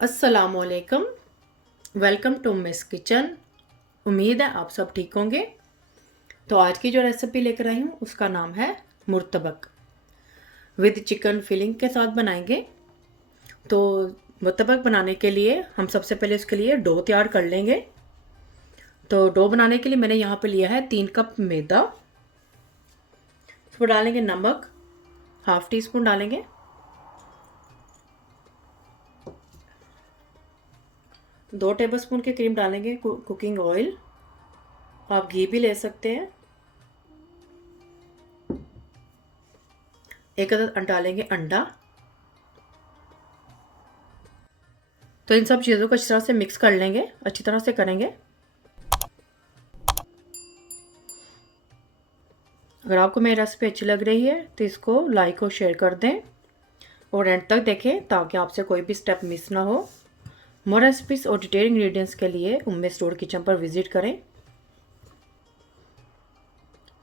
अस्सलामुअलैकुम। Welcome to Miss Kitchen. उम्मीद है आप सब ठीक होंगे। तो आज की जो रेसिपी लेकर आई हूँ उसका नाम है मुर्तबक। विद चिकन फिलिंग के साथ बनाएंगे। तो मुर्तबक बनाने के लिए हम सबसे पहले उसके लिए डो तैयार कर लेंगे। तो डो बनाने के लिए मैंने यहाँ पे लिया है 3 कप मैदा। इसमें डालेंगे नमक, हाफ टी स्पून डालेंगे। दो टेबलस्पून के करीब डालेंगे कुकिंग ऑयल। आप घी भी ले सकते हैं। एक अदद डालेंगे अंडा। तो इन सब चीज़ों को अच्छी तरह से मिक्स कर लेंगे, अच्छी तरह से करेंगे। अगर आपको मेरी रेसिपी अच्छी लग रही है तो इसको लाइक और शेयर कर दें और एंड तक देखें ताकि आपसे कोई भी स्टेप मिस ना हो। मोर रेसिपीज़ और डिटेल इंग्रेडिएंट्स के लिए उम्मे स्टोर किचन पर विज़िट करें।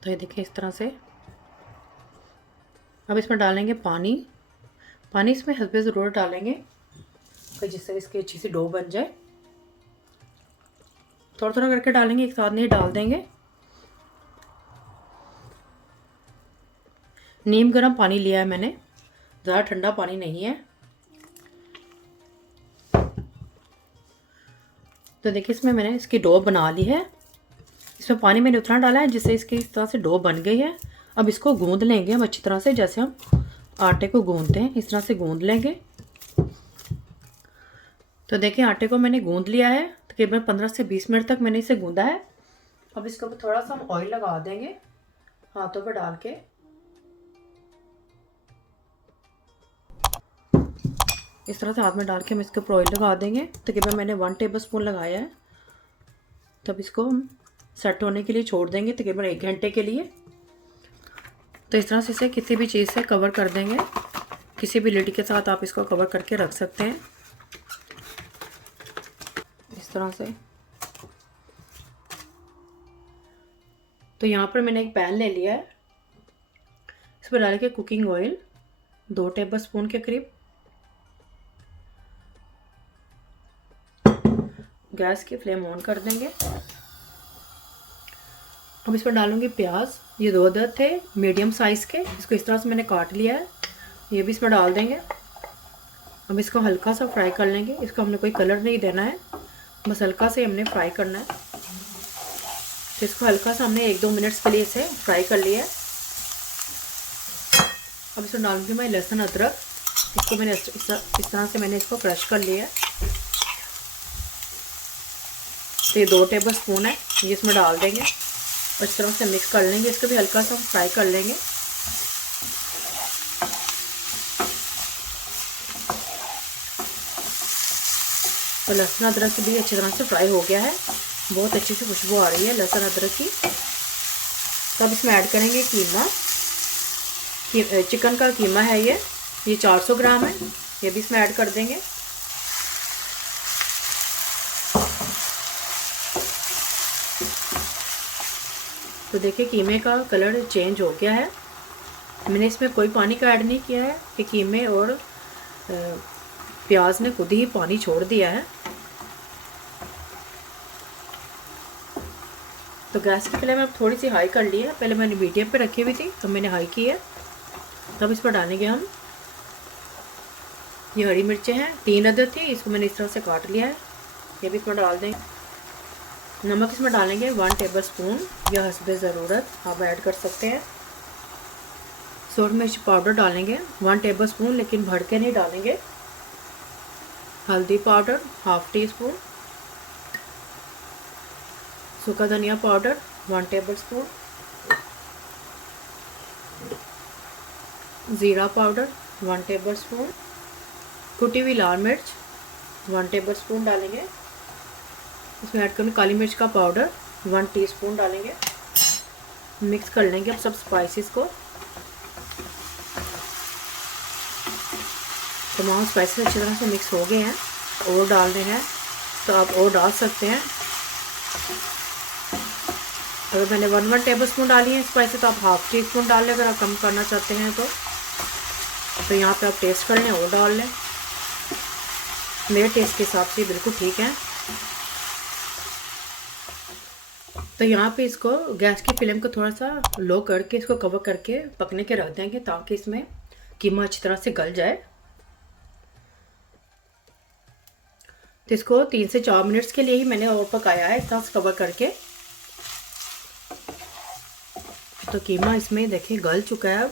तो ये देखिए इस तरह से। अब इसमें डालेंगे पानी। पानी इसमें हस्बे ज़रूरत डालेंगे जिससे इसकी अच्छी सी डो बन जाए। थोड़ा थोड़ा करके डालेंगे, एक साथ नहीं डाल देंगे। नीम गर्म पानी लिया है मैंने, ज़्यादा ठंडा पानी नहीं है। तो देखिए इसमें मैंने इसकी डो बना ली है। इसमें पानी मैंने उतना डाला है जिससे इसकी इस तरह से डो बन गई है। अब इसको गूंद लेंगे हम अच्छी तरह से, जैसे हम आटे को गूंदते हैं इस तरह से गूंद लेंगे। तो देखिए आटे को मैंने गूंद लिया है। तकरीबन 15 से 20 मिनट तक मैंने इसे गूंदा है। अब इसके ऊपर थोड़ा सा हम ऑयल लगा देंगे हाथों पर डाल के। इस तरह से हाथ में डाल के हम इसके ऊपर ऑयल लगा देंगे। तकरीबन मैंने 1 टेबलस्पून लगाया है। तब इसको हम सेट होने के लिए छोड़ देंगे तकरीबन 1 घंटे के लिए। तो इस तरह से इसे किसी भी चीज़ से कवर कर देंगे। किसी भी लिड के साथ आप इसको कवर करके रख सकते हैं इस तरह से। तो यहाँ पर मैंने एक पैन ले लिया है। इस पर डाल के कुकिंग ऑयल 2 टेबलस्पून के करीब। गैस की फ्लेम ऑन कर देंगे। अब इसमें डालूंगी प्याज। ये 2 अदद थे मीडियम साइज़ के, इसको इस तरह से मैंने काट लिया है। ये भी इसमें डाल देंगे। अब इसको हल्का सा फ्राई कर लेंगे। इसको हमने कोई कलर नहीं देना है, बस हल्का से हमने फ्राई करना है। तो इसको हल्का सा हमने 1-2 मिनट्स के लिए इसे फ्राई कर लिया है। अब इसमें डालूंगी मैं लहसुन अदरक। इसको मैंने इस तरह से मैंने इसको क्रश कर लिया है। तो ये 2 टेबलस्पून है, ये इसमें डाल देंगे और इस तरह से मिक्स कर लेंगे। इसको भी हल्का सा फ्राई कर लेंगे। तो लहसुन अदरक भी अच्छी तरह से फ्राई हो गया है। बहुत अच्छी सी खुशबू आ रही है लहसुन अदरक की। तो अब इसमें ऐड करेंगे कीमा। चिकन का कीमा है ये 400 ग्राम है। ये भी इसमें ऐड कर देंगे। तो देखिए कीमे का कलर चेंज हो गया है। मैंने इसमें कोई पानी का ऐड नहीं किया है कि कीमे और प्याज ने खुद ही पानी छोड़ दिया है। तो गैस की फ्लेम अब थोड़ी सी हाई कर ली है। पहले मैंने मीडियम पे रखी हुई थी तो मैंने हाई की है। तब इस पर डालेंगे हम ये हरी मिर्चें हैं 3 अदद थी, इसको मैंने इस तरह से काट लिया है। ये भी इसमें डाल देंगे। नमक इसमें डालेंगे 1 टेबलस्पून या हस्बे ज़रूरत आप ऐड कर सकते हैं। सूरज मिर्च पाउडर डालेंगे 1 टेबलस्पून, लेकिन भर के नहीं डालेंगे। हल्दी पाउडर हाफ टी स्पून। सूखा धनिया पाउडर 1 टेबलस्पून। ज़ीरा पाउडर 1 टेबलस्पून। कुटी हुई लाल मिर्च 1 टेबलस्पून डालेंगे। इसमें ऐड करेंगे काली मिर्च का पाउडर 1 टीस्पून डालेंगे। मिक्स कर लेंगे अब सब स्पाइसेस को। तमाम स्पाइसेस अच्छी तरह से मिक्स हो गए हैं। और डालने हैं तो आप और डाल सकते हैं। अगर मैंने 1 टेबलस्पून डाली है स्पाइसेस तो आप हाफ टी स्पून डाल लें अगर आप कम करना चाहते हैं तो यहाँ पे आप टेस्ट कर लें और डाल लें। मेरे टेस्ट के हिसाब से बिल्कुल ठीक है। तो यहाँ पे इसको गैस की फ्लेम को थोड़ा सा लो करके इसको कवर करके पकने के रख देंगे, ताकि इसमें कीमा अच्छी तरह से गल जाए। तो इसको 3 से 4 मिनट्स के लिए ही मैंने और पकाया है, इस तरह से कवर करके। तो कीमा इसमें देखिए गल चुका है।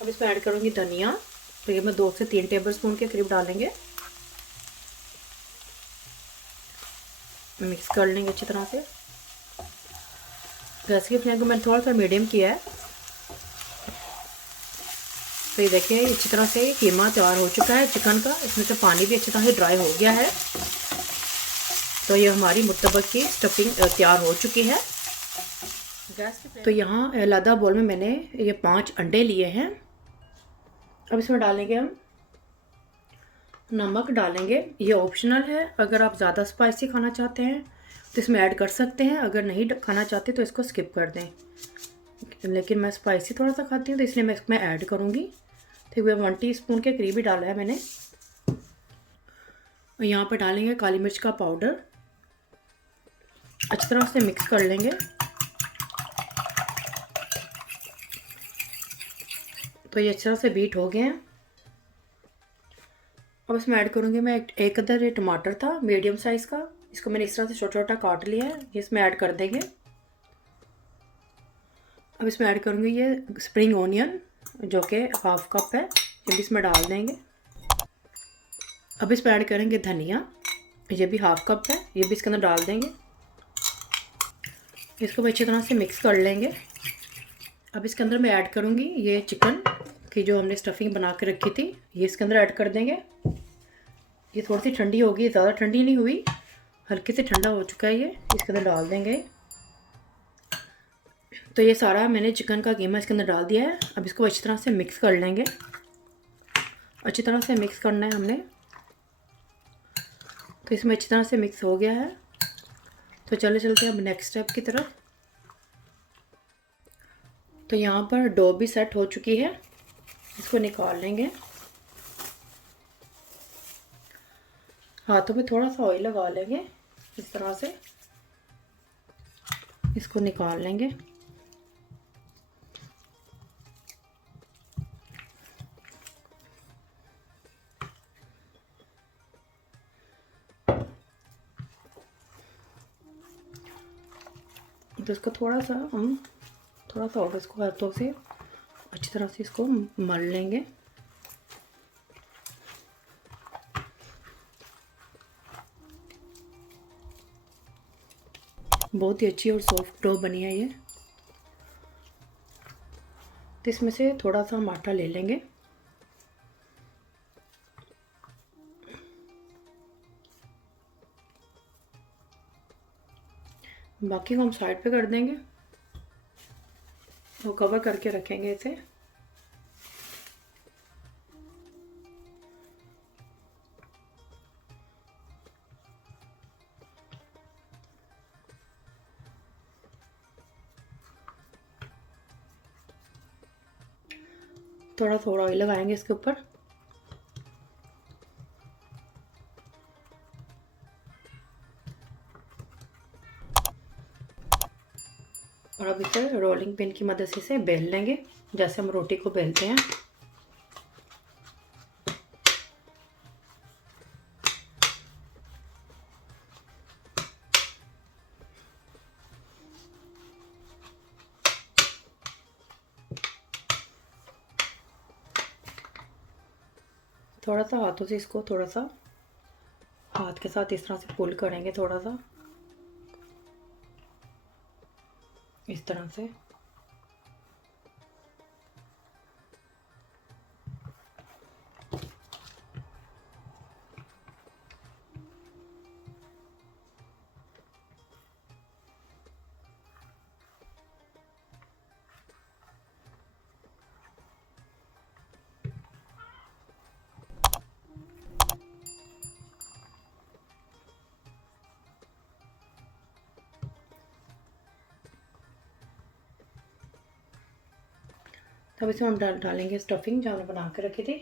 अब इसमें ऐड करूँगी धनिया। तो ये मैं 2 से 3 टेबल स्पून के करीब डालेंगे। मिक्स कर लेंगे अच्छी तरह से। गैस की फ्लेम को मैंने थोड़ा सा मीडियम किया है। तो ये देखिए अच्छी तरह से कीमा तैयार हो चुका है चिकन का। इसमें से पानी भी अच्छी तरह से ड्राई हो गया है। तो ये हमारी मुर्तबक की स्टफिंग तैयार हो चुकी है। तो यहाँ अलग बोल में मैंने ये 5 अंडे लिए हैं। अब इसमें डालेंगे हम नमक डालेंगे। ये ऑप्शनल है, अगर आप ज़्यादा स्पाइसी खाना चाहते हैं तो इसमें ऐड कर सकते हैं, अगर नहीं खाना चाहते तो इसको स्किप कर दें। लेकिन मैं स्पाइसी थोड़ा सा खाती हूँ तो इसलिए मैं इसमें ऐड करूँगी। तो ये 1 टीस्पून के करीब ही डाला है मैंने। और यहाँ पर डालेंगे काली मिर्च का पाउडर। अच्छी तरह से मिक्स कर लेंगे। तो ये अच्छी तरह से बीट हो गए हैं। अब इसमें ऐड करूँगी मैं एक अदर ये टमाटर था मीडियम साइज़ का, इसको मैंने इस तरह से छोटा छोटा काट लिया है, ये इसमें ऐड कर देंगे। अब इसमें ऐड करूँगी ये स्प्रिंग ऑनियन जो कि 1/2 कप है, ये भी इसमें डाल देंगे। अब इसमें ऐड करेंगे धनिया, ये भी 1/2 कप है, ये भी इसके अंदर डाल देंगे। इसको अच्छी तरह से मिक्स कर लेंगे। अब इसके अंदर मैं ऐड करूँगी ये चिकन की जो हमने स्टफिंग बना के रखी थी, ये इसके अंदर ऐड कर देंगे। ये थोड़ी सी ठंडी होगी, ज़्यादा ठंडी नहीं हुई, हल्के से ठंडा हो चुका है ये, इसके अंदर डाल देंगे। तो ये सारा मैंने चिकन का कीमा इसके अंदर डाल दिया है। अब इसको अच्छी तरह से मिक्स कर लेंगे। अच्छी तरह से मिक्स करना है हमने। तो इसमें अच्छी तरह से मिक्स हो गया है। तो चले चलते हैं अब नेक्स्ट स्टेप की तरफ। तो यहाँ पर डो भी सेट हो चुकी है, इसको निकाल लेंगे। हाथों में थोड़ा सा ऑयल लगा लेंगे, इस तरह से इसको निकाल लेंगे। तो इसको थोड़ा सा और इसको हाथों से अच्छी तरह से इसको मल लेंगे। बहुत ही अच्छी और सॉफ्ट डो बनी है ये। तो इसमें से थोड़ा सा हम आटा ले लेंगे। बाकी को हम साइड पे कर देंगे और कवर करके रखेंगे इसे। थोड़ा थोड़ा ऑयल लगाएंगे इसके ऊपर। और अब इसे रोलिंग पिन की मदद से इसे बेल लेंगे, जैसे हम रोटी को बेलते हैं। थोड़ा सा हाथों से इसको थोड़ा सा हाथ के साथ इस तरह से पुल करेंगे, थोड़ा सा इस तरह से। तब इसमें हम डालेंगे स्टफिंग जो हमने बना के रखी थी।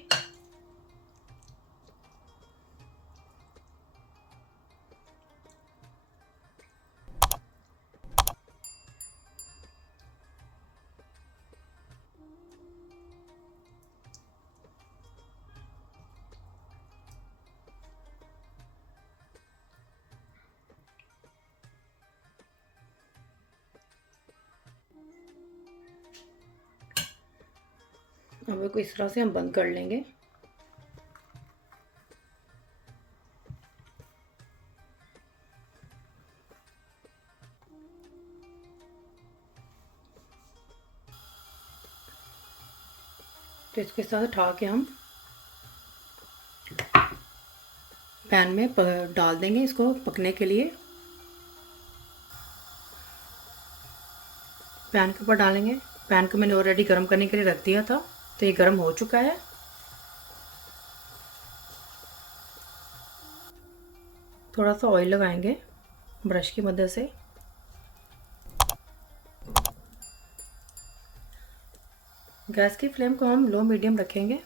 अब को इस तरह से हम बंद कर लेंगे। तो इसके साथ उठा के हम पैन में डाल देंगे इसको पकने के लिए। पैन के ऊपर डालेंगे। पैन को मैंने ऑलरेडी गर्म करने के लिए रख दिया था, तो ये गर्म हो चुका है। थोड़ा सा ऑयल लगाएंगे ब्रश की मदद से। गैस की फ्लेम को हम लो मीडियम रखेंगे।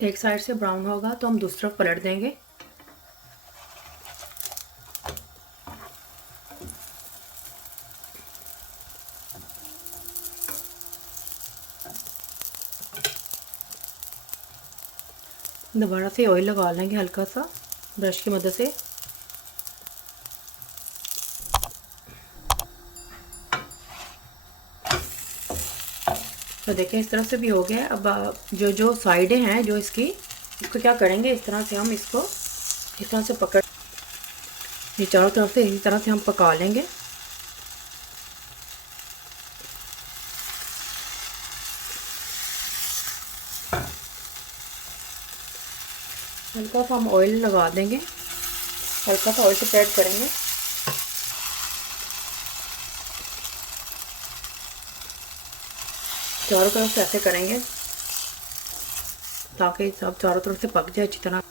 एक साइड से ब्राउन होगा तो हम दूसरी तरफ पलट देंगे। दोबारा से ऑयल लगा लेंगे हल्का सा ब्रश की मदद से। तो देखें इस तरफ से भी हो गया। अब जो साइडें हैं जो इसको क्या करेंगे, इस तरह से हम इसको इस तरह से पकड़, ये चारों तरफ से इसी तरह से हम पका लेंगे। हल्का सा हम ऑयल लगा देंगे, हल्का सा ऑयल स्प्रेड करेंगे। चारों तरफ से ऐसे करेंगे ताकि सब चारों तरफ से पक जाए अच्छी तरह।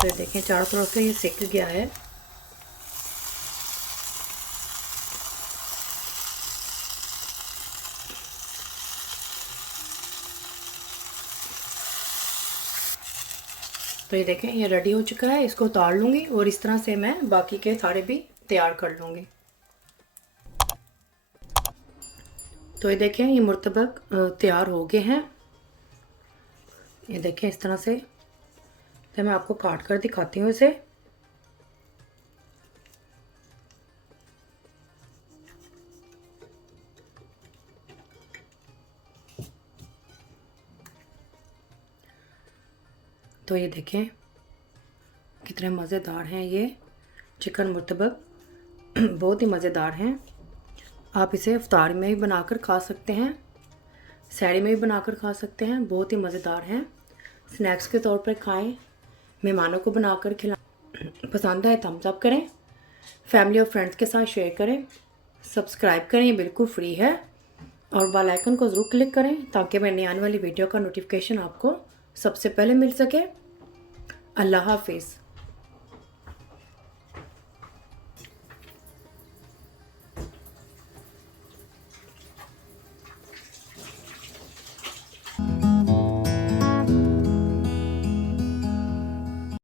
तो देखें चारों तरफ से ये सिक गया है। तो ये देखें ये रेडी हो चुका है। इसको उतार लूँगी और इस तरह से मैं बाकी के सारे भी तैयार कर लूँगी। तो ये देखें ये मुर्तबक तैयार हो गए हैं। ये देखें इस तरह से। तो मैं आपको काट कर दिखाती हूँ इसे। तो ये देखें कितने मज़ेदार हैं ये चिकन मुर्तबक। बहुत ही मज़ेदार हैं। आप इसे इफ्तार में भी बनाकर खा सकते हैं, सहरी में भी बनाकर खा सकते हैं। बहुत ही मज़ेदार हैं। स्नैक्स के तौर पर खाएं, मेहमानों को बनाकर खिलाएं। पसंद आए थम्स अप करें, फैमिली और फ्रेंड्स के साथ शेयर करें, सब्सक्राइब करें, ये बिल्कुल फ्री है। और बेल आइकन को ज़रूर क्लिक करें ताकि मेरी आने वाली वीडियो का नोटिफिकेशन आपको सबसे पहले मिल सके। अल्लाह हाफिज़।